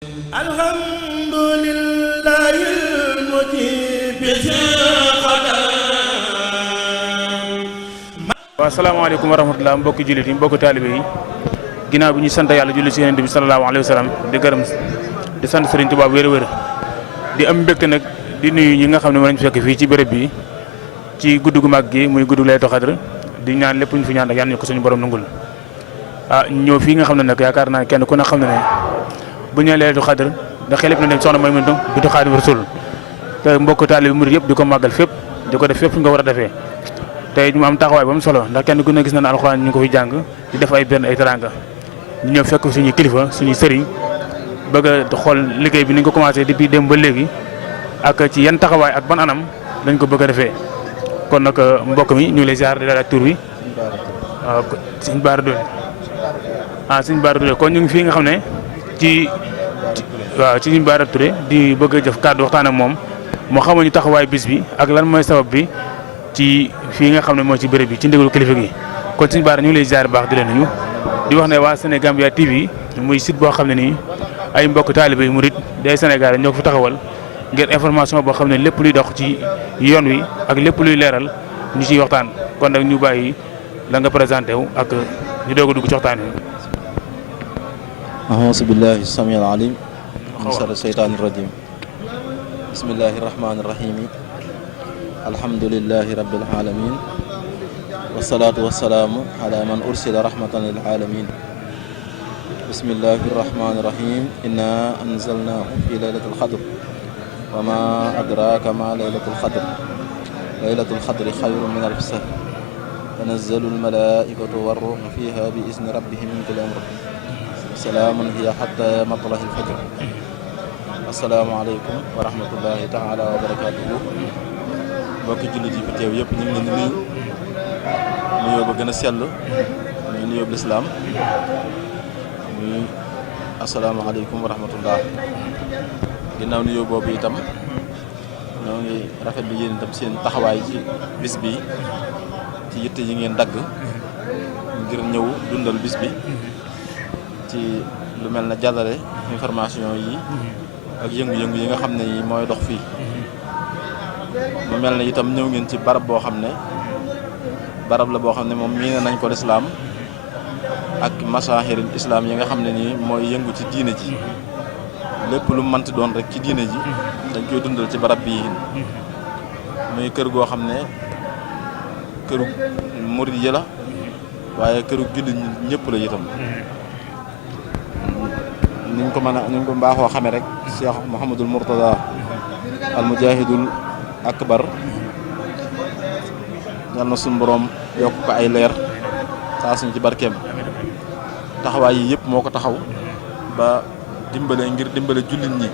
alhamdulillahil mujib. waaw asalaamaaleykum wa rahmatulah mbokki jullit yi mbokki taalibe yi ginnaaw bi ñu sant yàlla julli si Yonent bi salallaahu alayhi wa sallam di gërëm di sant Serigne Touba wér-wér di am mbégte nag di nuyu ñi nga xam ne mën nañu fekk fii ci béréb bi ci guddi gu mag gi muy guddi Laylatul Qadr di ñaan lépp ñu fi ñaan ak yàlla ñu ko suñu borom nangul ñëw fii nga xam ne nag yaakaar naa kenn ku ne xam ne ne bu ñu nee Laylatul Qadr da xelif na dem soxna mooy mëntu bintu Xaadimu Rasuul te mbokk taalibe murid yëpp di ko màggal fépp di ko def fépp nga war a defee tey mu am taxawaay ba mu solo ndax kenn ku ne gis na ne alxuraan ñu ngi ko fi jàng di def ay benn ay teranga ñu ñëw fekk suñu kilifa suñu sëriñ bëgg a xool liggéey bi ni ñu ko commencé depuis dem ba léegi ak ci yan taxawaay ak ban anam dañ ko bëgg a defee kon nag mbokk mi ñu ngi lay ziar di la tur bi waaw Sëñ Bara Dolly Sëñ Bara Dolly kon ñu ngi fii nga xam ne ci Sëñ Bara Touré di bëgg a def kàddu waxtaan ak moom moo xamal ñu taxawaay bis bi ak lan mooy sabab bi ci fii nga xam ne mooy ci béréb bi ci ndigalu kilifa gi kon Sëñ Bara ñu ngi lay ziar baax di la nuyu di wax ne waa Sénégambia TV muy site boo xam ne nii ay mbokk taalibe yu murit day Sénégal ñoo ko fi taxawal ngir information boo xam ne lépp luy dox ci yoon wi ak lépp luy leeral ñu ciy waxtaan kon nag ñu bàyyi la nga présenté wu ak ñu doog a dugg ci waxtaan wi. A'uuzu billaahi samiil aliim min sharri shaytaani rajiim bismillaahi rahmaani rahiim alhamdulillaahi rabbil aalamiin wasalaatu wasalaamu ala man ursila rahmatan lil aalamiin bismillaahi rahmaani rahiim innaa anzalnaahu fi laylatil qadr wa maa adraaka maa laylatul qadr laylatul qadri xayrun min alfi shahr tanazzalul malaa'ikatu war-ruuhu fiihaa bi izni rabbihim min kulli amr salaamun hiya hattaa matla'il fajr asalaamaaleykum wa rahmatullaahi taala wa barakaatuhu mbokki jullit yi fi teew yëpp ñu ngi leen di nuyu nuyoo ba gën a sell muy nuyoo bu lislaam muy asalaamaaleykum wa rahmatullah ginnaaw nuyoo boobu itam ñoo ngi rafetlu yéen itam seen taxawaay ci bis bi ci yitte yi ngeen dagg ngir ñëw dundal bis bi ci lu mel ne jàllale information yi ak yëngu-yëngu yi nga xam ne yi mooy dox fii mu mel ne itam ñëw ngeen ci barab boo xam ne barab la boo xam ne moom miine nañ ko lislaam ak masaahiril islaam yi nga xam ne nii mooy yëngu ci diine ji lépp lu mënti doon rek ci diine ji dañ koy dundal ci barab bii muy kër goo xam ne këru murid yi la waaye këru jullit ñëpp la itam niñ ko mbaaxoo xamee rek Cheikh Mouhamadul Mourtada al mujahidul akbar yal na suñu borom yokk ko ay leer saa suñ ci barkeem taxawaay yi yëpp moo ko taxaw ba dimbale jullit ñi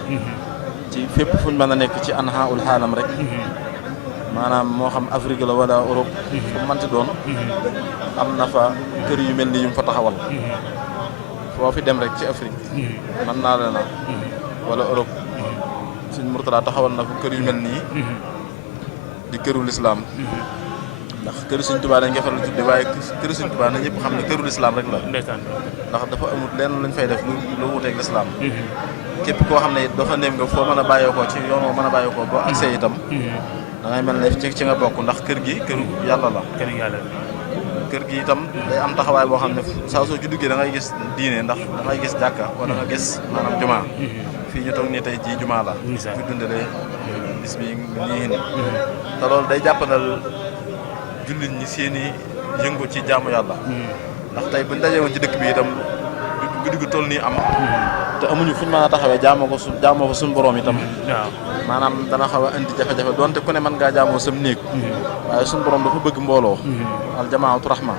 ci fépp fuñ mën a nekk ci anhaul xaalam rek maanaam moo xam Afrique la wala Europe fu mënti doon am na fa kër yu mel ni yu mu fa taxawal foo fi dem rek ci Afrique mën naa la wala Europe suñ Murtada taxawal na fa kër yu mel nii di këru lislaam ndax këru Sëñ Tuubaa dañ koy faral di tudde waaye këru Sëñ Tuubaa na ñëpp xam ne këru lislaam rek la ndax dafa amul lenn lañ fay def lu wuteeg lislaam képp koo xam ne it dafa ndéem nga foo mën a bàyyeekoo ci yoon woo mën a bàyyeekoo boo accès itam da ngay mel ne ci nga bokk ndax kër gi këru yàlla la kër gi itam day am taxawaay boo xam ne saa soo ci duggee da ngay gis diine ndax da ngay gis jàkka wala nga gis maanaam jumaa fii ñu toog nii tey jii jumaa la fi dundalee bis bi nii te loolu day jàppandal jullit ñi seeni yëngu ci jaamu yàlla ndax tey buñ dajee woon ci dëkk bi itam guddi gu toll nii am te amuñu fuñ mën a taxawee jaamoo ko suñu borom itam maanaam dana xaw a indi jafe-jafe donte ku ne mën ngaa jaamoo sam néeg waaye suñu borom dafa bëgg mbooloo al jamaatu rahma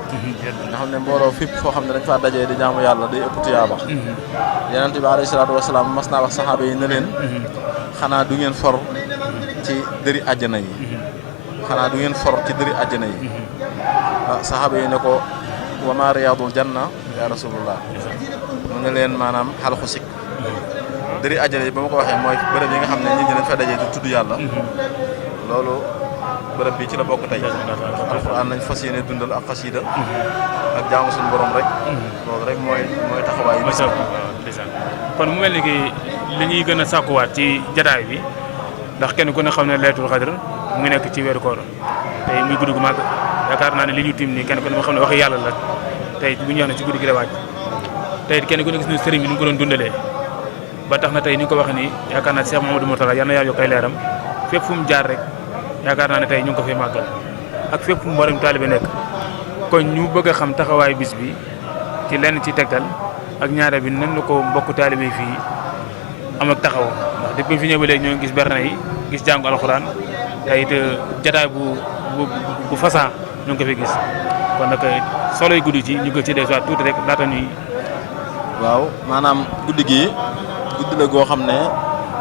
nga xam ne mbooloo fépp foo xam ne dañ faa dajee di jaamu yàlla day ëpp tuyaaba yonent bi alayhi salaatu wasalaam mas naa wax saxaaba yi ne leen xanaa du ngeen for ci dëri àjjana yi xanaa du ngeen for ci dëri àjjana yi saxaaba yi ne ko wa ma riyaadul janna ya rasulullah mu ne leen maanaam xalxu sik dëri àjjana yi ba ma ko waxee mooy bërëb yi nga xam ne nit ñi dañ fa dajee di tudd yàlla loolu bërëb bi ci la bokk tey alxuraan nañ fas yéene dundal ak xasiida ak jaamu suñu borom rek loolu rek mooy taxawaay yi kon mu mel ni ki li ñuy gën a sàkkuwaat ci jataay bi ndax kenn ku ne xam ne laylatul xadr mu ngi nekk ci weeru koor tey muy guddi gu mag yaakaar naa ne li ñu tim nii kenn ku ne ma xam ne waxi yàlla la tey bu ñu wax ne ci guddi gi la wàcc tey kenn ku ne gis ne sëriñ bi ni mu ko doon dundalee ba tax na tey ni nga ko waxee nii yaakaar naa Cheikh Mamadou Mourtala yal na yàlla yokk ay leeram fépp fu mu jaar rek yaakaar naa ne tey ñu ngi ko fay màggal ak fépp fu mu mboolem taalibe nekk kon ñu bëgg a xam taxawaay bis bi ci lenn ci tegtal ak ñaare bi nan la ko mbokku taalibe yi fii am ak taxaw ndax depuis fi ñëw ba léegi ñoo ngi gis berne yi gis jàngu alxuraan te it jataay bu fasaa ñu ngi ko fi gis kon nag solo yu guddi ci ñu ko ci des waat tuuti rek laata ñuy. waaw maanaam guddi gi guddi la goo xam ne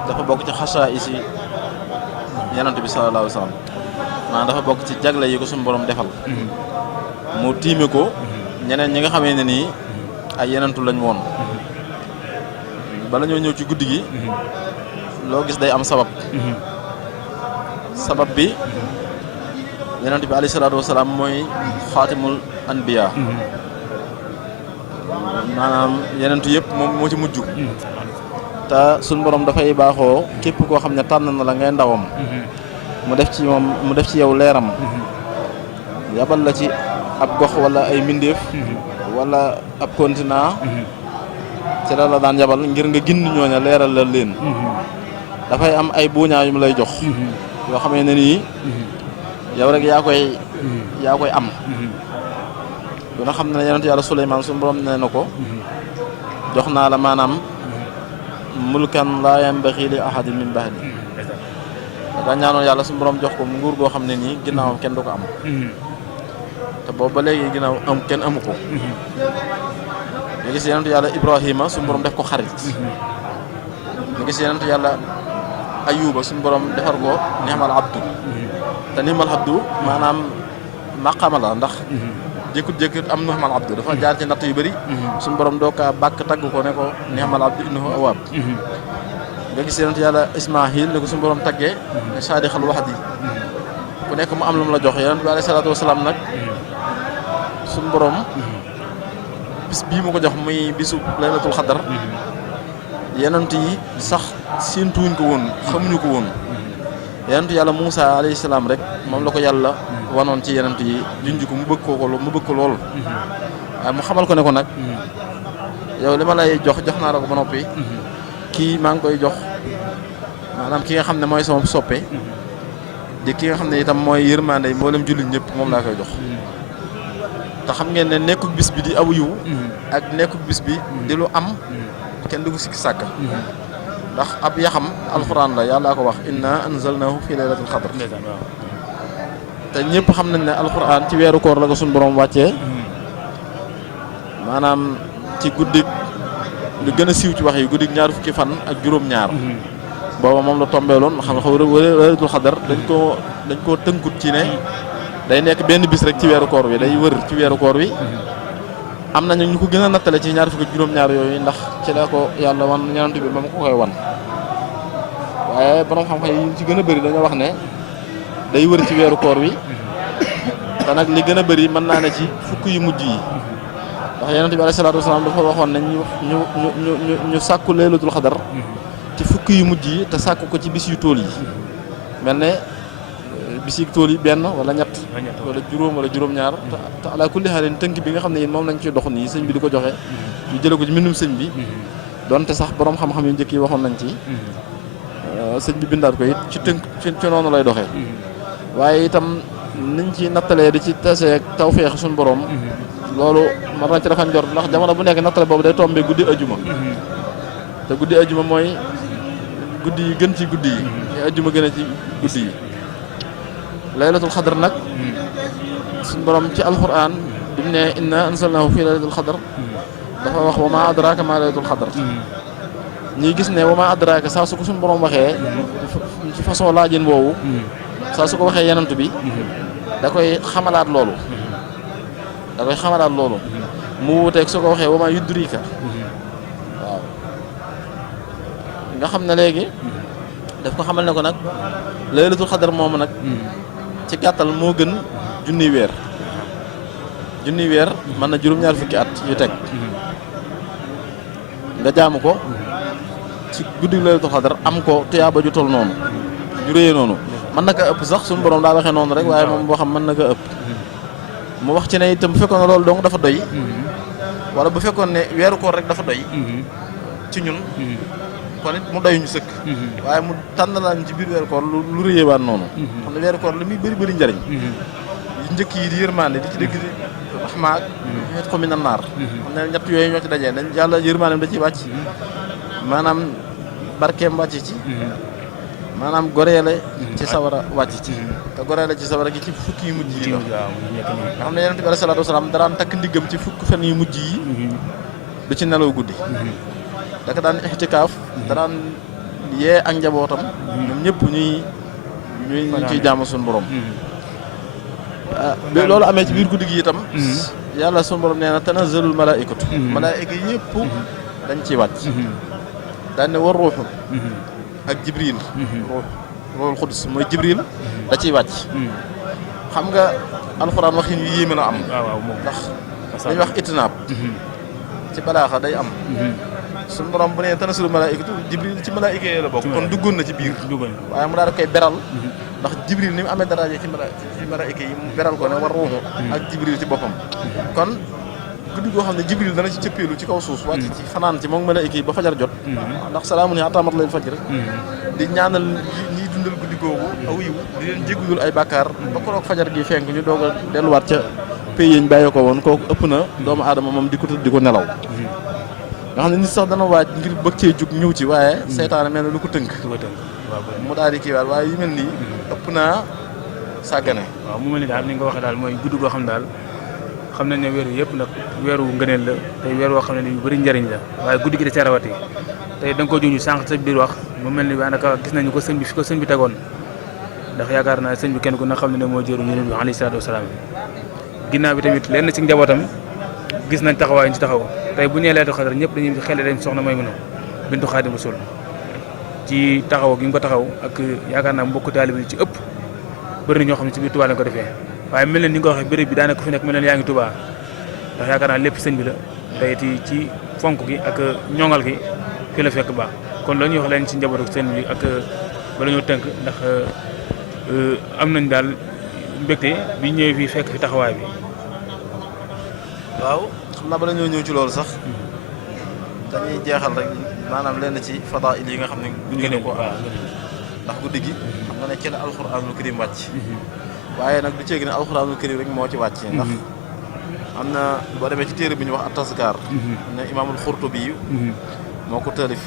dafa bokk ci xasaa isi yonent bi sallallahu alayhi wa sallam maanaam dafa bokk ci jagle yi ko suñu borom defal. mu tiime ko ñeneen ñi nga xamee ne nii ay yenentu lañ woon bala ñoo ñëw ci guddi gi loo gis day am sabab sabab bi yonent bi alayhi salaatu wasalaam mooy xaatimul anbiya maanaam yenentu yëpp moom moo ci mujj te suñ borom dafay baaxoo képp koo xam ne tànn na la ngay ndawam mu def ci yow leeram yabal la ci ab gox wala ay mbindeef wala ab continent ci la daan yabal ngir nga ginn ñooña leeral la leen dafay am ay buuñaa yu mu lay jox yoo xamee ne nii yow rek yaa koy am duna xam ne yonent yàlla Suleymaan suñu borom nee na ko jox naa la maanaam mulkan laa yanbaxi li ahadin min ba'di daa ñaanoon yàlla suñu borom jox ko nguur goo xam ne nii ginnaawam kenn du ko am te boobu ba léegi ginnaaw kenn amu ko ñu gis yonent yàlla Ibrahima suñu borom def ko xarit ñu gis yonent yàlla Ayuba suñu borom defar ko ni'mal abdu te ni'mal abdu maanaam maqama la ndax jékkut am ni'mal abdu dafa jaar ci natt yu bëri suñu borom doo kaa bàkk tagg ko ne ko ni'mal abdu innahu awwaab nga gis yonent yàlla Ismaahil ne ko suñu borom taggee ne saadixal wa'di ku nekk mu am lu mu la jox yonent bi alayhi salaatu wasalaam nag suñu borom bis bii mu ko jox muy bisu laylatul xadar yonent yi sax séentuwuñ ko woon xamuñu ko woon yonent yàlla Muusa alayhi salaam rek moom la ko yàlla wanoon ci yonent yi junj ko mu bëgg ko lool waaye mu xamal ko ne ko nag yow li ma lay jox naa la ko ba noppi kii maa ngi koy jox maanaam ki nga xam ne mooy sama soppe di ki nga xam ne itam mooy yërmande mboolem jullit ñëpp moom laa koy jox te xam ngeen ne nekkuk bis bi di aw yiw ak nekkuk bis bi di lu am kenn du ko sikki sàkk ndax ab yaxam alxuraan la yàllaa ko wax inna anzalnahu fi laylatul xadr te ñëpp xam nañ ne alxuraan ci weeru koor la ko suñu borom wàccee maanaam ci guddik lu gën a siiw ci wax yi guddik ñaar fukki fan ak juróom-ñaar booba moom la tombeeloon xam nga laylatul xadar dañ koo tënkut ci ne day nekk benn bis rek ci weeru koor wi day wër ci weeru koor wi am nañu ñu ko gën a nattale ci ñaar fukki ak juróom-ñaar yooyu ndax ci la ko yàlla wan yonent bi ba mu ko koy wan waaye borom xam-xam yi ci gën a bëri dañoo wax ne day wër ci weeru koor wi te nag li gën a bëri mën naa ne ci fukk yu mujj yi ndax yonent bi alayhi salaatu wasalaam dafa waxoon ne ñu sàkku laylatul xadar ci fukk yu mujj yi te sàkku ko ci bis yu tool yi mel ne bis yu tool yi benn wala ñett wala juróom wala juróom-ñaar te ala kulli xaalin tënk bi nga xam ne yéen moom lañ ci dox nii sëñ bi di ko joxe ñu jële ko ci mbindum sëñ bi donte sax borom xam-xam yu njëkk yi waxoon nañ ci sëñ bi bindaat ko it ci tënk ci noonu lay doxee waaye itam niñ ci nattalee di ci taseeg tawfeex suñu borom loolu mar nañ ci rafet njort ndax jamono bu nekk nattale boobu day tombé guddi ajuma te guddi ajuma mooy guddi yi gën ci guddi yi ajuma gën a ci guddi yi laylatul xadar nag suñu borom ci alquran bi mu ne inna anzalnahu fi laylatul xadar dafa wax wa ma adraka ma laylatul xadar ñuy gis ne wa ma adraka saa su ko suñu borom waxee ci façon laajin woowu saa su ko waxee yenant bi da koy xamalaat loolu mu wuteeg su ko waxee wa ma yudrika waaw nga xam ne léegi daf ko xamal ne ko nag laylatul xadar moomu nag ci gàttal moo gën junniy weer mën na juróom-ñaar fukki at yu teg nga jaamu ko ci guddi laylatul xadar am ko tuyaaba ju toll noonu ju réyee noonu mën na ko ëpp sax suñu borom daa waxee noonu rek waaye moom boo xam mën na ko ëpp mu wax ci ne itam bu fekkoon ne loolu dong dafa doy wala bu fekkoon ne weeru koor rek dafa doy ci ñun kon it mu doy ñu sëkk waaye mu tànn laan ci biir weeru koor lu réyeewaan noonu xam ne weeru koor li muy bëri njëriñ yi njëkk yi di yërmande di ci dëgg di raxmaak xeet ko mi na naar xam ne ñett yooyu ñoo ci dajee dañ yàlla yërmandeem da ciy wàcc maanaam barkeem wàcc ci maanaam goreele ci sawara wàcc ci te goreele ci sawara gi ci fukki yu mujj yi la nga xam ne yonent bi alayhi salaatu wasalaam daraan takk ndiggam ci fukk fan yu mujj yi du ci nelaw guddi daka daan ixtikaaf daraan yee ak njabootam ñoom ñëpp ñuy ciy jaamu suñu borom bi loolu amee ci biir guddi gi itam yàlla suñu borom nee na tanazzalul malaa'ikatu malaa'ika yëpp dañ ciy wàcc daan ne war ruuxu ak jibril ruuxul xudus mooy jibril da ciy wàcc xam nga alxuraan waxin yu yéeme la am ndax dañuy wax itinaab ci balaaxa day am suñu borom bu nee tanazzalul malaa'ikatu jibril ci malaa'ika yi la bokk kon duggoon na ci biir waaye mu daal di koy beral ndax jibril ni mu amee daraja ci malaa'ika yi mu beral ko ne war ruuxu ak jibril ci boppam kon guddi goo xam ne jibril dana ci cëppeelu ci kaw suuf wàcc ci fanaan ci moom malaa'ika yi ba fajar jot ndax salaamun hattaa matla'il fajr di ñaanal ñiy dundal guddi googu aw yiw di leen jéggulul ay bàkkaar ba koroog fajar gi fenk ñu doog a delluwaat ca pays yi ñu bàyyee ko woon kooku ëpp na doomu aadama moom di ko tëdd di ko nelaw nga xam ne nit sax dana waaj ngir bëgg cee jug ñëw ci waaye seytaane mel na lu ko tënk mu daal di kiiwaat waaye yu mel nii ëpp naa sàggane waaw mu mel ni daal ni nga ko waxee daal mooy guddi goo xam ne daal xam nañ ne weeru yëpp nag weeru ngëneel la tey weer woo xam ne yu bëri njëriñ la waaye guddi gi da ca rawati tey da nga ko junj sànq sa biir wax mu mel ni daanaka gis nañu ko sëñ bi fi ko sëñ bi tegoon ndax yaakaar naa sëñ bi kenn ku na xam ne moo jëru Yonent bi alayhi salaatu wasalaam ginnaaw bi tamit lenn ci njabootam gis nañ taxawaay ci taxaw tey bu ñee Laylatul Qadr ñëpp dañuy xel dañ soxna Maymuna bintu Xaadimu Rasuul ci taxaw gi nga ko taxaw ak yaakaar naa mbokku taalibe yi ci ëpp bëri na ñoo xam ne ci biir Tuubaa lañ ko defee waaye mel na ni nga ko waxee béréb bi daanaka fi nekk mel na yaa ngi Tuubaa ndax yaakaar naa lépp sëñ bi la tey ci fonk gi ak ñoŋal gi fi la fekk baax kon la ñuy wax leen ci njabootu sëñ bi ak bala ñoo tënk ndax am nañ daal mbégte bi ñëwee fii fekk fi taxawaay bi. waaw xam naa bala ñoo ñëw ci loolu sax dañuy jeexal rek maanaam lenn ci fadaa'il yi nga xam ne guddi gi ko am ndax guddi gi xam nga ne ci la alxuraanul karim wàcc waaye nag du ceegi ne alxuraanul karim rek moo ci wàcc ndax am na boo demee ci téere bi ñu wax at-Tazkaar ne imaamul Xurtubi moo ko taalif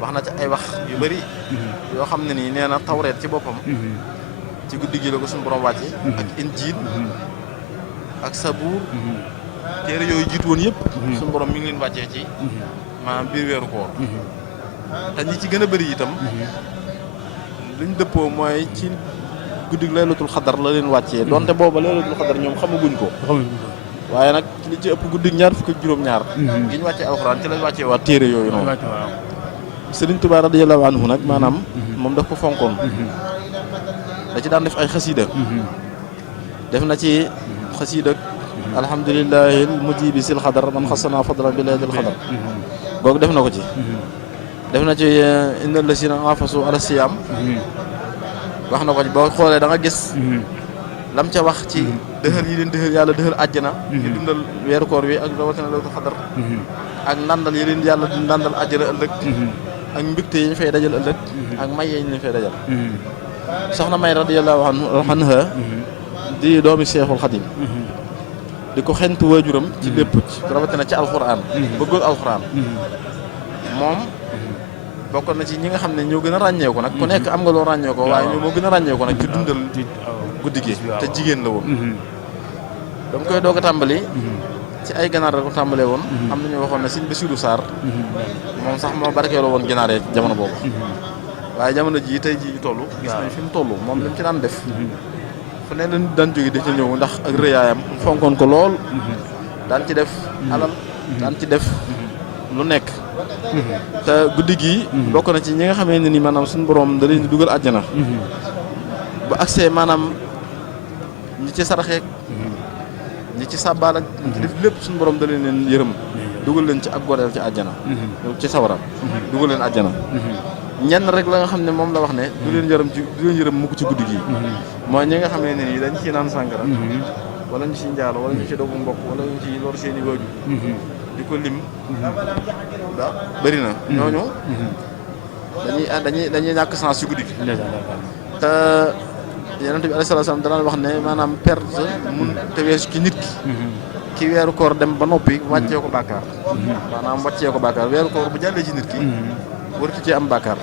wax na ci ay wax yu bëri yoo xam ne nii nee na tawreet ci boppam ci guddi gi la ko suñu borom wàcce ak injiil ak sabuur téere yooyu jiitu woon yëpp suñu borom mi ngi leen wàccee ci maanaam biir weeru koor te ñi ci gën a bëri itam liñ dëppoo mooy ci guddi laylatul xadar la leen wàccee donte booba laylatul xadar ñoom xamaguñ ko waaye nag li ci ëpp guddi ñaar fukk ak juróom-ñaar gi ñu wàccee alxuraan ci lañ wàccee waa téere yooyu noonu Sëriñ Tuubaa radiyallaahu anhu nag maanaam moom daf ko fonkoon da ci daan def ay xasiida def na ci xasiida alhamdulillahi mujibi sil xadar man xasana fadlan bi laylatil xadar googu def na ko ci def na ci innal lazina afasu ala siyam wax na ko ci boo xoolee da nga gis lam ca wax ci dëxal yi leen dëxal yàlla dëxal àjjana ñu dundal weeru koor wi ak rawatina laylatul xadar ak ndandal yi leen yàlla ndandal àjjana ëllëg ak mbégte yi ñu fay dajal ëllëg ak may yi ñu fay dajal soxna May radiyallahu anha di doomi Seexul Xadim di ko xentu waajuram ci lépp rawatina ci alxuraan bëggul alxuraan moom bokkoon na ci ñi nga xam ne ñoo gën a ràññeeku nag ku nekk am nga loo ràññeeko waaye ñoo moo gën a ràññeeku nag ci dundal guddi gi te jigéen la woon ba mu koy doog a tàmbali ci ay ganaar la ko tàmbalee woon am nañu waxoon ne Sëñ Basiru Saar moom sax moo barkeeloo woon ganaar yi jamono boobu waaye jamono jii tey jii ñu toll gis nañ fi mu toll moom li mu ci daan def fu ne leen daan jóge di ci ñëw ndax ak rëyaayam fonkoon ko lool daan ci def alal daan ci def lu nekk te guddi gi bokk na ci ñi nga xamee ne ni maanaam suñu borom da leen di dugal àjjana bu accès maanaam ñi ci saraxeek ñi ci sàbbaal ak ñi ci def lépp suñu borom da leen yërëm dugal leen ci ak goreel ci àjjana ci sawara dugal leen àjjana ñenn rek la nga xam ne moom la wax ne du leen yërëm mukk ci guddi gi mooy ñi nga xam ne nii dañ ciy naan sàngara wala ñu ci njaalo wala ñu ci dogu mbokk wala ñu ci lor seeni waajur di ko lim da bëri na ñooñu dañuy ñàkk sens ci guddi gi te Yonent bi alayhi salaam danaan wax ne maanaam perte mun te weesu ci nit ki weeru koor dem ba noppi wàccee ko bàkkaar maanaam wàccee ko bàkkaar weeru koor bu jàllee ci nit ki waratu ci am bàkkaar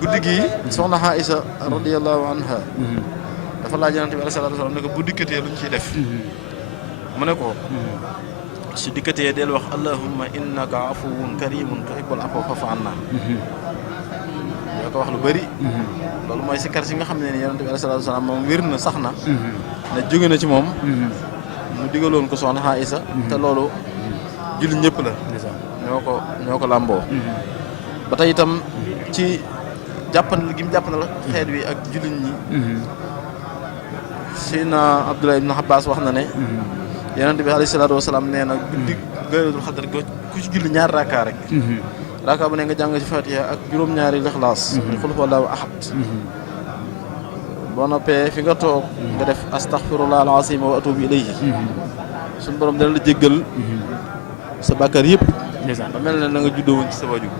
guddi gi soxna Aïsa radiyallahu anha dafa laaj Yonent bi alayhi salaam ne ko bu dikkatee lu ñu ciy def mu ne ko su dikkatee del wax allahumma innaka afuwun karimun tuhibbul afwa fa'fu anna yoo ko wax lu bëri loolu mooy sikkar si nga xam ne ni Yonent bi alayhi salaam moom wér na sax na ne jóge na ci moom mu digaloon ko soxna Aïsa te loolu jullit ñëpp la ñoo ko làmboo ba tey itam ci jàppandal gi mu jàppandal xeet wi ak jullit ñi Seydina Abdullah ibn Abbas wax na ne Yonent bi alayhi salaatu wasalaam nee na guddi Laylatul Qadr ku ci julli ñaar raaka rek raaka bu ne nga jàng ci Fatiha ak juróom-ñaari Ixlaas qul huwallaahu ahad boo noppee fi nga toog nga def astaghfirullah al-azim wa atubu ilayhi suñu borom dana la jéggal sa bàkkaar yëpp ba mel ne na nga juddoo woon ci sa waajur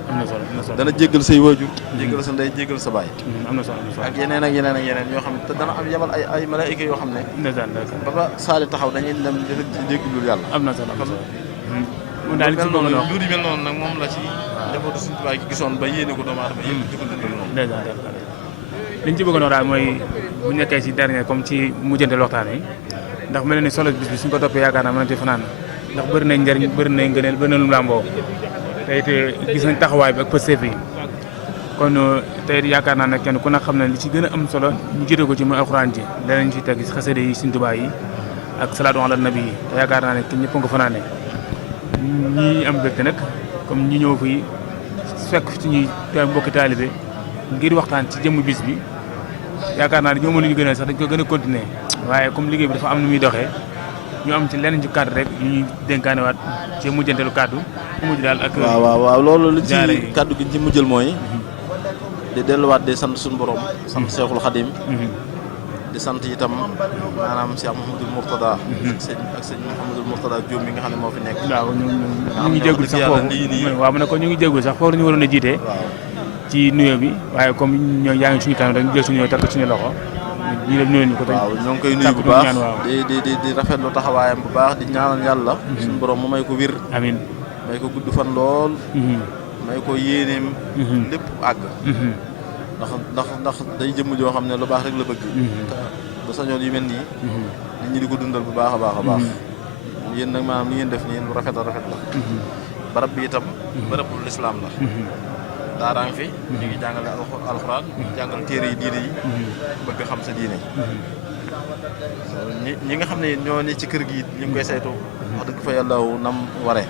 dana jéggal say waajur jéggal sa ndey jéggal sa baay ak yeneen yoo xam ne te dana am yabal ay malaayika yoo xam ne ba ba saali taxaw dañuy dem di jéggulul yàlla mu daal ci bëgg jur yi mel noonu nag moom la ci njabootu suñu tubaab gi gisoon ba yéene ko doomu aadama yëpp di ko dundal noonu liñ ci bëgg a daal mooy bu nekkee ci dernier comme ci mujjante waxtaan yi ndax mel na ni solo bis bi suñ ko toppee yaakaar naa mën na ci fanaan ndax bëri nañ njëriñ bëri nañ ngëneel bëri na lu mu làmboo te it gis nañ taxawaay bi ak pësteef yi kon te it yaakaar naa ne kenn ku ne xam ne li ci gën a am solo ñu jëte ko ci mooy alxuraan ji danañ ci teg xasida yi Sëriñ Tuubaa yi ak salaatu ala nabi yi te yaakaar naa ne ki ñëpp nga fanaane ñi am mbégte nag comme ñi ñëw fii fekk suñuy mbokki taalibe ngir waxtaan ci jëmm bis bi yaakaar naa ne ñoo mën ñu gënal sax dañ ko gën a continuer waaye comme liggéey bi dafa am nu muy doxee ñu am ci leneen ci cadre rek yu ñuy dénkaanewaat ci mujjanteelu kàddu fu mujj daal ak waaw loolu li ci kàddu gi ci mujjal mooy di delluwaat di sant suñu borom sant Seexul Xadim di sant itam maanaam Cheikh Mouhamadul Mourtada ak sëñ Mouhamadul Mourtada Diop mi nga xam ne moo fi nekk waaw ñu ngi jéggul sax foofu waaw mu ne ko ñu ngi jéggul sax foofu la ñu waroon a jiitee ci nuyoo bi waaye comme ñoo yaa ngi suñu kanam rek ñu jël suñu nuyoo takk suñu loxo ñu dem nuyoo ñu ko waaw ñoo ngi koy nuyu bu baax di rafetlu taxawaayam bu baax di ñaanal yàlla suñu borom mu may ko wér amiin may ko gudd fan lool may ko yéeneem lépp àgg ndax day jëmm joo xam ne lu baax rek la bëgg ba sañoon yu mel nii nit ñi di ko dundal bu baax a baax a baax yéen nag maanaam li ngeen def nii lu rafet la barab bi itam barabul lislaam la daaraa ngi fi ñu ngi jàngale alxuraan jàngal téere yi diine yi bëgg xam sa diine ñi nga xam ne ñoo ne ci kër gi ñu ngi koy saytu wax dëgg fa yàlla nam waree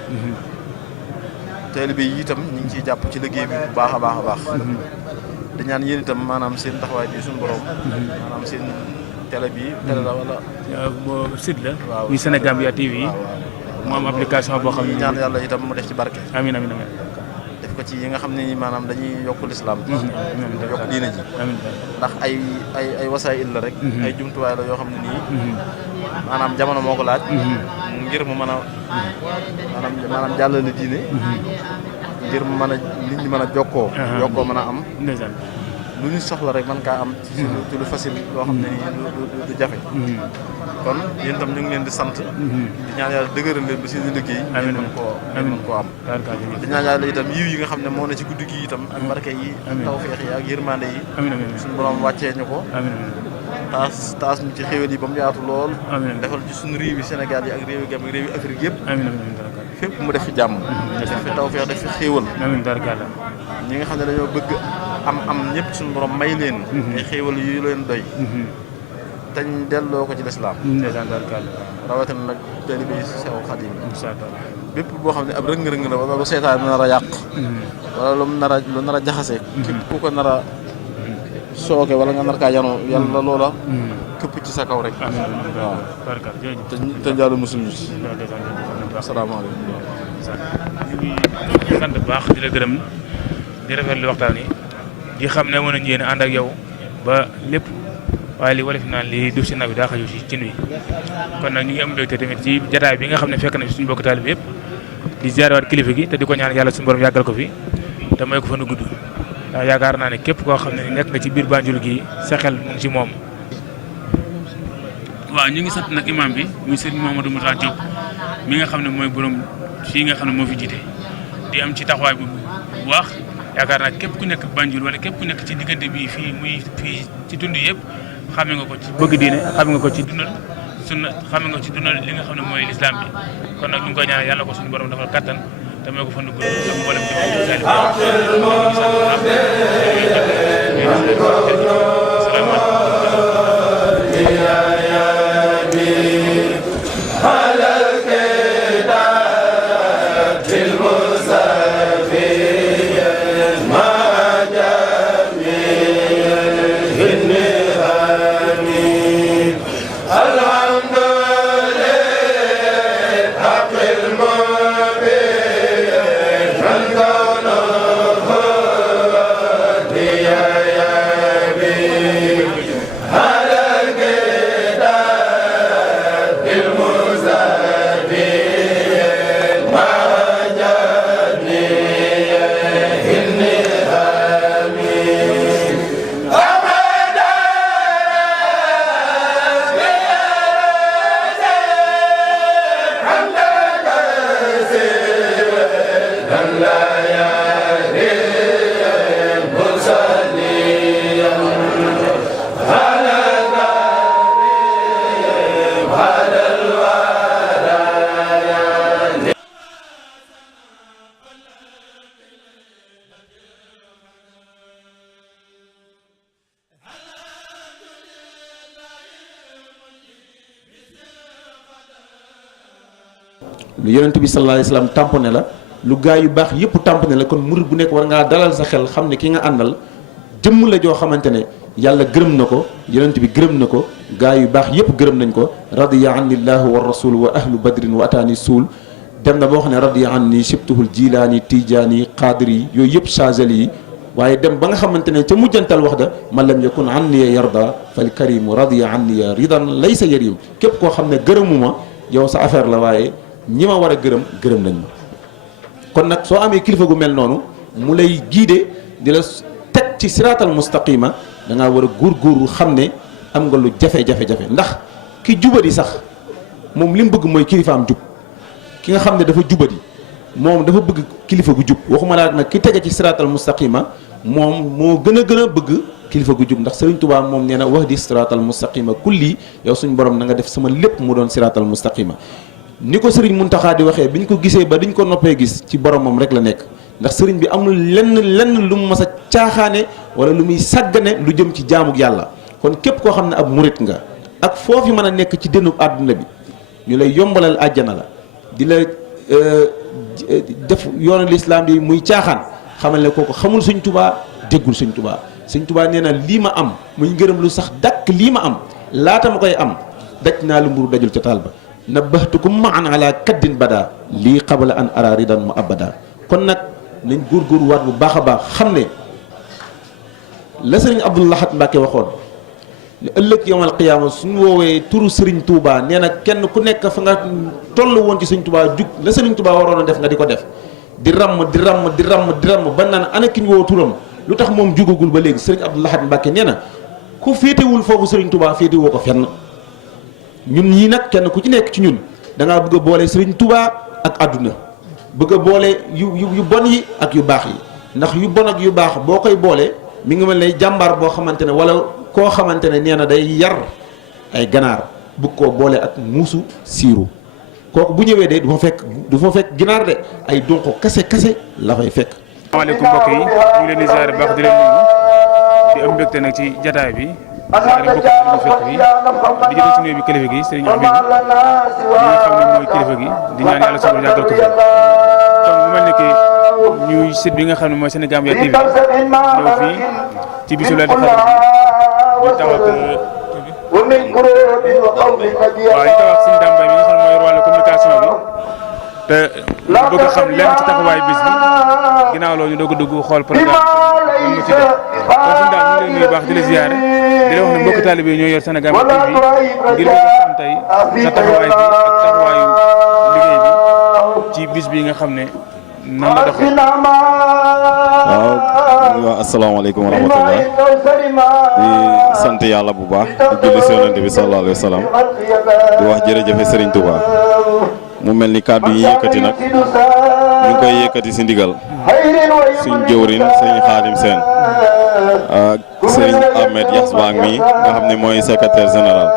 taalibe yi itam ñu ngi ciy jàpp ci liggéey bi bu baax a baax a baax di ñaan yéen itam maanaam seen taxawaay bi suñu borom maanaam seen télé la wala site la muy Sénégambia TV mu am application boo xam ne ñaan yàlla itam mu def ci barke amiin def ko ci yi nga xam ne ni maanaam dañuy yokk lislaam yokk diina ji ndax ay wasaayil la rek ay jumtuwaay la yoo xam ne nii maanaam jamono moo ko laaj ngir mu mën a maanaam jàllale diine ngir mu mën a nit ñi mën a jokkoo mën a am lu ñu soxla rek mën kaa am ci lu facile loo xam ne du jafe kon yéen itam ñu ngi leen di sant di ñaan yàlla dëgëral leen ba seen liggéey mën koo am di ñaan yàlla itam yiw yi nga xam ne moo ne ci guddi gi itam ak barke yi tawfeex yi ak yërmande yi suñu borom wàccee ñu ko taas ñu ci xéwal yi ba mu yaatu lool defal ci suñu réew yi Sénégal yi ak réew yi Gambie réew yi Afrique yëpp fépp mu def fi jàmm def fi tawfeex def fi xéwal ñi nga xam ne dañoo bëgg am ñëpp suñu borom may leen ay xéwal yu leen doy tañ delloo ko ci lislaam rawatina nag taalibe yi Seexul Xadiim bépp boo xam ne ab rëng-rëng la wala lu seytaan nar a yàq wala lu nar a jaxase képp ku ko nar a sooke wala nga nar kaa yanoo yàlla loola këpp ci sa kaw rek waaw te njaalu musul ñu ci asalaamaaleykum ñu ngi sant bu baax di la gërëm di rafetlu waxtaan yi di xam ne mën a yéen ànd ak yow ba lépp waaye li wala fi naan li duuf si naw bi daa xaju ci cin wi kon nag ñu ngi am mbégte tamit ci jataay bi nga xam ne fekk na fi suñu bokk taalibe yëpp di ziarewaat kilifa gi te di ko ñaan yàlla suñu borom yàggal ko fi te may ko fa nu gudd ndax yaakaar naa ne képp koo xam ne nekk nga ci biir Banjul gi sa xel mu ngi ci moom. waaw ñu ngi sant nag imam bi muy sëriñ Mouhamadou Moussa Diop mi nga xam ne mooy borom fii nga xam ne moo fi jiite di am ci taxawaay bu baax yaakaar naa képp ku nekk Banjul wala képp ku nekk ci diggante bi fii muy fii ci tund yëpp xame nga ko ci bëgg diine xame nga ko ci dundal sunna xame nga ko ci dundal li nga xam ne mooy lislaam bi kon nag ñu ngi koy ñaanal yàlla ko suñu borom defal kattan te may ko fan gu ak mboolem ci lu yonent bi sallallahu alayhi wasallam tamponné la lu gaa yu baax yëpp tamponné la kon murid bu nekk war ngaa dalal sa xel xam ne ki nga àndal jëmm la joo xamante ne yàlla gërëm na ko yonent bi gërëm na ko gaa yu baax yëpp gërëm nañ ko radiya anillahu wa rasul wa ahlu badrin wa ataani suul dem na boo xam ne radiya anni sibtuhul jilaani tijaani qadiri yooyu yëpp chageli yi waaye dem ba nga xamante ne ca mujjantal wax da man lam yakun anniya yarda fal karimu radiya anniya ridan laysa yarim képp koo xam ne gërëmuma yow sa affaire la waaye ñi ma war a gërëm gërëm nañ ma kon nag soo amee kilifa gu mel noonu mu lay giide di la teg ci siraatal mustaqima da ngaa war a góorgóorlu xam ne am nga lu jafe-jafe-jafe ndax ki jubadi sax moom li mu bëgg mooy kilifaam jub ki nga xam ne dafa jubadi moom dafa bëgg kilifa gu jub waxuma laa nag ki tege ci siraatal mustaqima moom moo gën a bëgg kilifa gu jub ndax Sëriñ Tuubaa moom nee na wax di siraatal mustaqima kulli yow suñ borom na nga def sama lépp mu doon siraatal mustaqima ni ko sëriñ Muntaxa di waxee bi ñu ko gisee ba diñ ko noppee gis ci boromam rek la nekk ndax sëriñ bi amul lenn lu mu mas a caaxaane wala lu muy sàggane lu jëm ci jaamuk yàlla kon képp koo xam ne ab murit nga ak foofu mën a nekk ci dënnu àdduna bi ñu lay yombalal àjjana la di la def yoonu lislaam bi muy caaxaan xamal ne kooku xamul Sëriñ Tuubaa déggul Sëriñ Tuubaa Sëriñ Tuubaa nee na lii ma am muy ngërëm lu sax dàkk lii ma am laata ma koy am daj naa lu mburu dajul ca taal ba nabbahtukum maan ala kaddin bada lii qabla an ara ridan mu abada kon nag nañ góorgóorlu waat bu baax a baax xam ne la sëriñ Abdou Lahad Mbacke waxoon ne ëllëg yawmal qiyaama suñu woowee turu sëriñ Touba nee na kenn ku nekk fa nga toll woon ci sëriñ Touba jug la sëriñ Touba waroon a def nga di ko def di ramm ba naan ana ki ñu woo turam lu tax moom jugagul ba léegi sëriñ Abdou Lahad Mbacke nee na ku féetewul foofu sëriñ Touba féetewoo ko fenn ñun ñii nag kenn ku ci nekk ci ñun da ngaa bëgg a boole Sëriñ Tuubaa ak àdduna bëgg a boole yu bon yi ak yu baax yi ndax yu bon ak yu baax boo koy boole mi ngi mel ne jàmbaar boo xamante ne wala koo xamante ne nee na day yar ay ganaar bëgg koo boole ak muusu siiru kooku bu ñëwee de du fa fekk ginaar de ay donko kase la fay fekk. asalaamaaleykum mbokk yi ñu ngi leen di ziare baax di leen nuyu di am mbégte nag ci jataay bi. ñaari mbokk yi ñu fekk fii di jël ci nuyu bi kilifa gi sëriñ Habib ñi nga xam ne mooy kilifa gi di ñaan yàlla suñu yàggal ko fi kon mu mel ni que ñuy site bi nga xam ne mooy Sénégambia TV ñëw fii ci bisu la di xarit bi ñu taw ak waaw ñu taw ak suñu dambay mi nga xam ne mooy wàllu communication bi te ñu bëgg a xam lenn ci taxawaay bis bi ginnaaw loolu ñu doog a dugg xool programme bi mu ci def kon suñu daal ñu ngi lay nuyu baax di la ziare di la wax ne mbokk taalibe yi ñoo yor Sénégal TV ngir bëgg a xam tey sa taxawaay bi ak taxawaayu liggéey bi ci bis bi nga xam ne nan la doxee. waaw ñu wax asalaamaaleykum wa rahmatullah di sant yàlla bu baax di julli si yonent bi sallallahu alayhi wa sallam di wax jërëjëfe Serigne Touba mu mel ni kàddu yi yëkkati nag ñu ngi koy yëkkati si ndigal suñ jëwrin sëñ Xaadim Seen ak sëñ Ahmed Yaxbaang mi nga xam ne mooy secrétaire général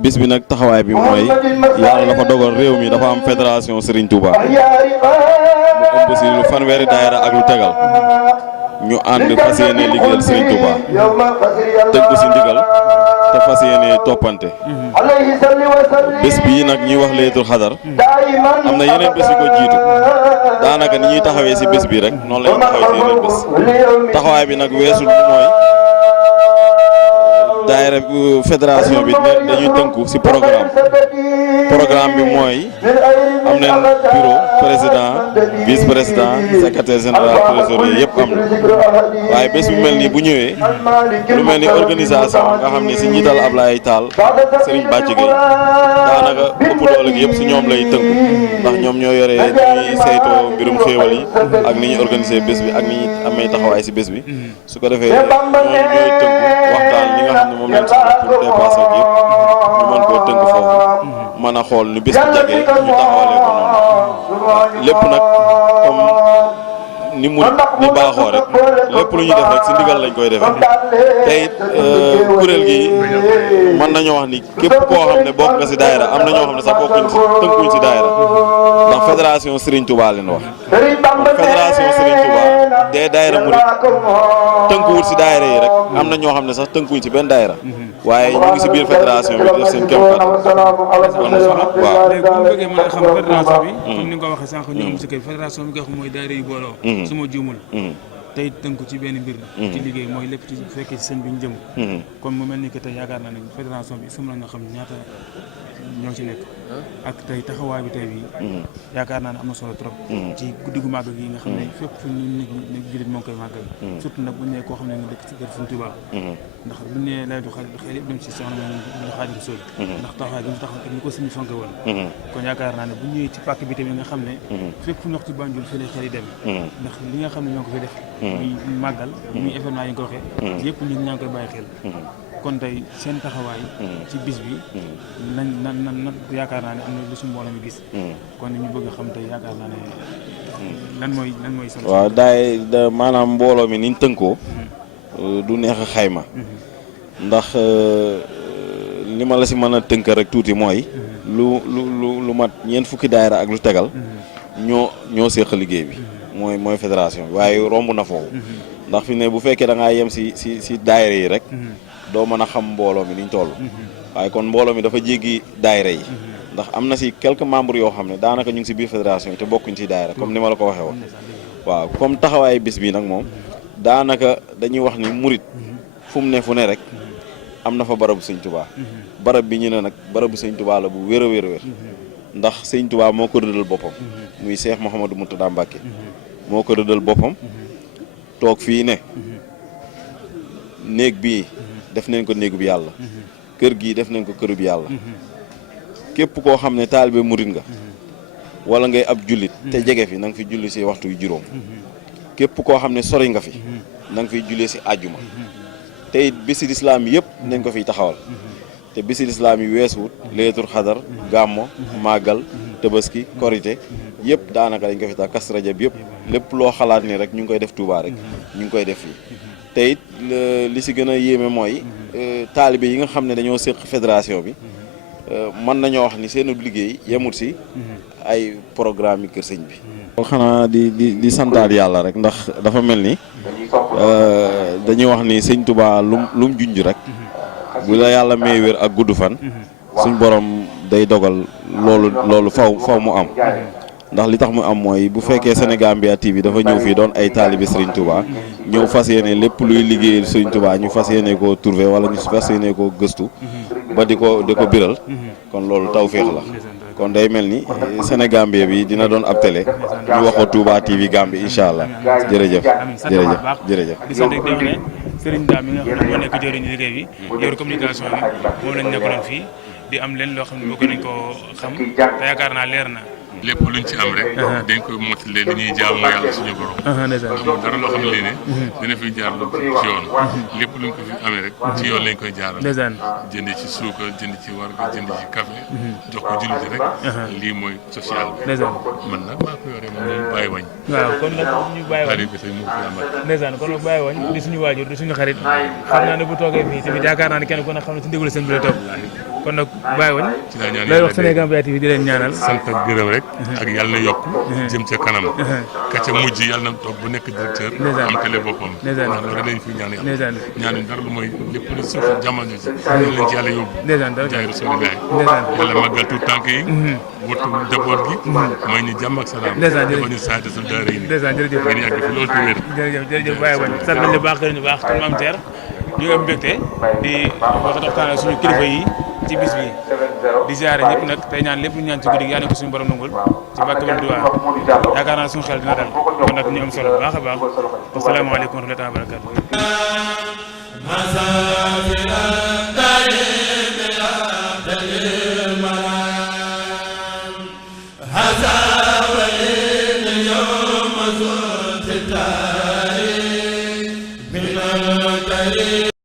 bis bi nag taxawaay bi mooy yàlla dafa dogal réew mi dafa am fédération Serigne Touba mu ëmb si lu fanweeri daayira ak lu tegal ñu ànd fas yéene liggéeyal Serigne Touba tëgg si ndigal te fas yéene toppante bés bii nag ñuy wax Laylatul Qadr am na yeneen bés yu ko jiitu daanaka ni ñuy taxawee si bés bi rek noonu la ñuy taxawee si yeneen bés taxawaay bi nag weesul mooy daayira fédération bi dañuy tënku ci programme bi mooy am nañ bureau président vice président secrétaire général trésorier yëpp am na waaye bés bu mel nii bu ñëwee lu mel ni organisation nga xam ne ci njiital Ablaye Tall Serigne Bàcc Gueye daanaka ëpp doole gi yëpp ci ñoom lay tënku ndax ñoom ñoo yore ni ñuy saytoo mbirum xéewal yi ak ni ñuy organiser bés bi ak ni ñuy amee taxawaay ci bés bi su ko defee ñooñu ñooy tënku waxtaan li nga xam ne moom lañ soxla pour dépasser ak yëpp ñu mën koo tënk foofu mën a xool nu bés bu jagee ñu taxawalee ko noonu lépp nag comme ni mu di baaxoo rek lépp lu ñuy def rek ci ndigal lañ koy defee te it kuréel gi mën nañoo wax ni képp koo xam ne bokk nga ci daayira am na ñoo xam ne sax bokkuñ ci tënkuñ ci daayira ndax fédération Serigne Touba leen wax fédération Serigne Touba des daayira murid tënkuwul ci daayira yi rek am na ñoo xam ne sax tënkuñ ci benn daayira waaye ñu ngi ci biir fédération bi def seen kéem kattan waaw. léegi bu ñu bëggee mën a xam fédération bi. comme ni nga ko waxee sànq ñu ngi ci kër fédération bi nga xam mooy daayira yu booloo. su ma juumul. tey tënku ci benn mbir. ci liggéey mooy lépp ci fekkee ci sëñ bi ñu jëm. kon mu mel ni que tey yaakaar naa ne fédération bi sum la nga xam ñaata ñoo ci nekk. ak tey taxawaay bi tey bii. yaakaar naa ne am na solo trop. ci guddi gu màgg gi nga xam ne fépp fu ñu nekk jullit moo koy màggal. surtout nag bu ñu nee koo xam ne nga dëkk ci kër Sëñ Tuubaa. ndax bu ñu nee Laylatul Qadr xel yëpp dem ci soxna moom ñu Xaadimu Rasuul. ndax taxawaay bi mu taxaw ak ni ko suñu fonk woon. kon yaakaar naa ne bu ñëwee ci pàkk bi tamit nga xam ne. fépp fu ñu wax ci Banjul fii lay xel yi dem. ndax li nga xam ne ñoo ko fi def. muy màggal muy événement yi nga ko waxee. yëpp nit ñaa ngi koy bàyyi xel. kon tey seen taxawaay ci bis bi nan yaakaar naa ne am na lu su mbooloo mi gis kon ñu bëgg a xam tey yaakaar naa ne lan mooy solo waaw maanaam mbooloo mi niñ tënkoo du neex a xayma ndax li ma la si mën a tënk rek tuuti mooy lu mat ñeent fukki daayira ak lu tegal ñoo séq liggéey bi mooy fédération bi waaye romb na foofu ndax fi ne bu fekkee da ngaa yem si daayira yi rek doo mën a xam mbooloo mi niñ toll waaye kon mbooloo mi dafa jéggi daayira yi ndax am na si quelques membres yoo xam ne daanaka ñu ngi si biir fédération yi te bokkuñ si daayira comme ni ma la ko waxee woon waaw comme taxawaay bis bi nag moom daanaka dañuy wax ni murit fu mu ne fu ne rek am na fa barabu Sëñ Tuubaa barab bi ñu ne nag barabu Sëñ Tuubaa la bu wér a wér a wér ndax Sëñ Tuubaa moo ko rëddal boppam muy Cheikh Mouhamadou Mourtada Mbacké moo ko rëddal boppam toog fii ne néeg bii def nañ ko néegub yàlla kër gii def nañ ko kërub yàlla képp koo xam ne taalibe murit nga wala ngay ab jullit te jege fi na nga fi julli si waxtu yu juróom képp koo xam ne sori nga fi na nga fiy jullee si àjjuma te it bisi lislaam yëpp nañ ko fiy taxawal te bisi lislaam yi weesuwut Laylatul Qadr gàmmo màggal tabaski korité yëpp daanaka dañ ko fi tax Kazu Rajab yëpp lépp loo xalaat ni rek ñu ngi koy def Touba rek ñu ngi koy def fii te it li si gën a yéeme mooy taalibe yi nga xam ne dañoo séq fédération bi mën nañoo wax ni seen liggéey yemul si ay programme yi kër sëñ bi. xanaa di santaat yàlla rek ndax dafa mel ni dañuy wax ni sëñ Touba lum junj rek bu la yàlla may wér ak gudd fan suñ borom day dogal loolu faw mu am. ndax li tax mu am mooy bu fekkee Sénégambia TV dafa ñëw fii doon ay taalibe Serigne Touba ñëw fas yéene lépp luy liggéeyal Serigne Touba ñu fas yéene koo trouver wala ñu fas yéene koo gëstu ba di ko biral kon loolu tawféex la kon day mel ni Sénégambie bi dina doon ab télé ñu waxoo Touba TV Gambie incha allah jërëjëf jërëjëf di sant di wax ne Serigne Dame mi nga xam ne moo nekk jëriñu liggéey bi yor communication bi moom lañ nekkaloon fii di am leen loo xam ne bëgg nañ koo xam te yaakaar naa leer na. lépp luñ ci am rek dañ koy mottali li ñuy jaamu yàlla suñu borom amul dara loo xam ne ne dina fi jaar lu ci yoon lépp luñ ko fi amee rek ci yoon lañ koy jaaral jënd ci suukar jënd ci warga jënd ci café jox ko jullit rek lii mooy social bi man nag maa ko yore moom bàyyi wañ waaw kon nag ñu bàyyi wañ xarit bi say mu fi amat ndeysaan kon nag bàyyi wañ di suñu waajur di suñu xarit xam naa ne bu toogee fii tamit yaakaar naa ne kenn ku ne xam ne ci ndigalu seen bi la toog kon nag bàyyi wañ ci laa ñaan lay wax Sénégambie TV di leen ñaanal sant ak gërëm rek ak yàlla na yokk jëm ca kanam ka ca mujj yàlla na toog bu nekk directeur am télé boppam ndax loolu lañ fi ñaan yàlla ñaanuñ dara lu mooy lépp lu suuf jamono ji lañ ci yàlla yóbbu jaay rasulilahi yàlla màggal tuut tànk yi wattu njaboot gi mooy ñu jàmm ak salaam dafa ñu saate sa daara yi ngeen yàgg fi loolu te wér jërëjëf bàyyi wañ sant nañ la baax gërëm ñu baax kon maam Thier ñu ngi am mbégte di waxtaan ak suñu kilifa yi ci bis bi di ziare ñëpp nag tey ñaan lépp lu ñaan ci guddi gi yàlla ko suñu borom nangul ci bàkk ba duwaa yaakaar naa suñu xel dina dal kon nag ñu am solo bu baax a baax asalaamaaleykum wa rahmatulah wa barakatu